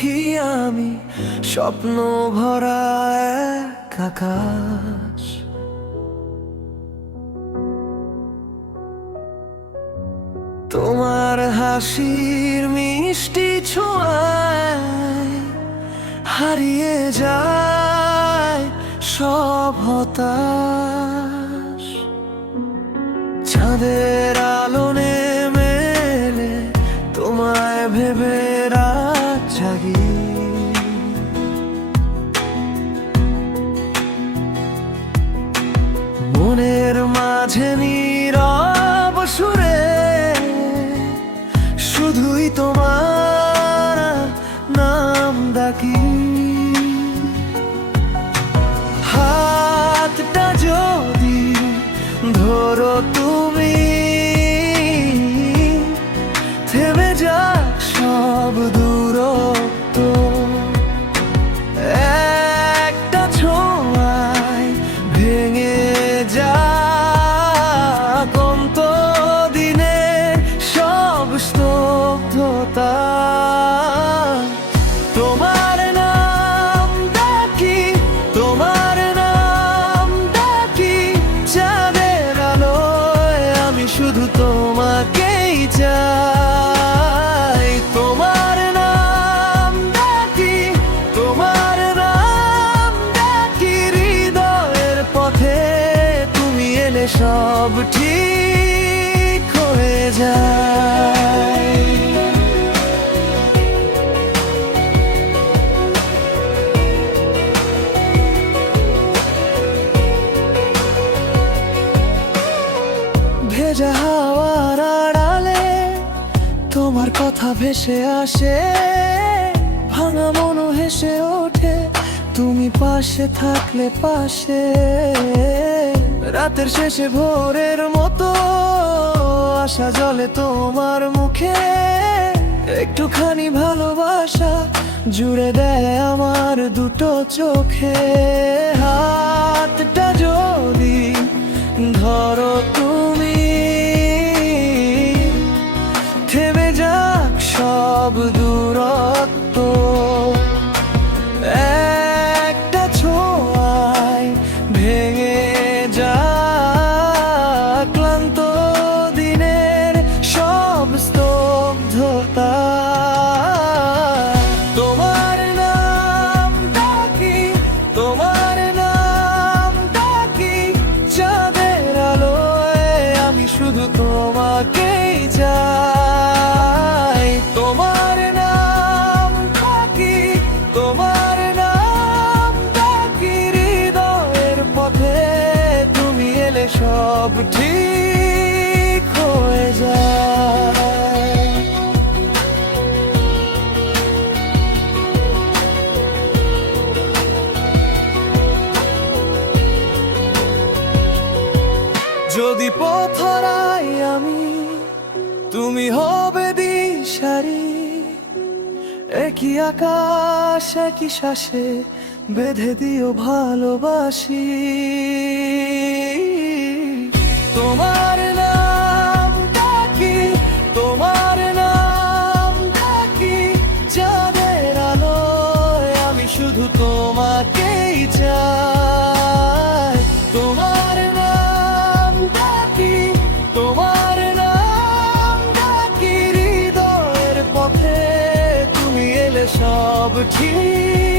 দেখি আমি স্বপ্ন ভরা এক আকাশ। তোমার হাসির মিষ্টি ছোঁয়ায় হারিয়ে যায় সব হতাশ। চাঁদের আলো নেমে এলে তোমায় ভেবে রাত জাগি। মনের মাঝে নীরব সুরে শুধুই তোমার নাম ডাকি। হাতটা যদি ধরো তুমি, থেমে যাক সব দূরত্ব। একটা ছোঁয়ায় ভেঙে যাক অন্তদিনে সব স্তব্ধতা। তোমার নাম ডাকি, তোমার নাম ডাকি, চাঁদের আলোয় আমি শুধু তোমাকেই চাই। তোমার নাম ডাকি, তোমার নাম ডাকি, হৃদয়ের পথে তুমি এলে সব ঠিক হয়ে যায়। ভেজা হাওয়ার আড়ালে তোমার কথা ভেসে আসে, ভাঙা মনও হেসে ওঠে তুমি পাশে থাকলে পাশে। রাতের শেষে ভোরের মতো আশা জ্বলে তোমার মুখে, একটুখানি ভালোবাসা জুড়ে দেয় আমার দুটো চোখে। হাতটা যদি ধরো তুমি, থেমে যাক সব দূরত্ব। একটা ছোঁয়ায় ভেঙে যাক ক্লান্ত দিনের সব স্তব্ধতা। তোমার নাম ডাকি, তোমার নাম ডাকি, চাঁদের আলোয় আমি শুধু তোমাকেই চাই। তোমার নাম ডাকি, তোমার নাম ডাকি, হৃদয়ের পথে তুমি এলে সব ঠিক হয়ে যায়। যদি পথ হারাই আমি, তুমি হবে দিশারি। একই আকাশ একই শ্বাসে বেঁধে দিও ভালোবাসি। তোমার নাম ডাকি, তোমার নাম ডাকি, চাঁদের আলোয় আমি শুধু তোমাকেই চাই। তোমার নাম ডাকি, তোমার নাম ডাকি, হৃদয়ের পথে তুমি এলে সব ঠিক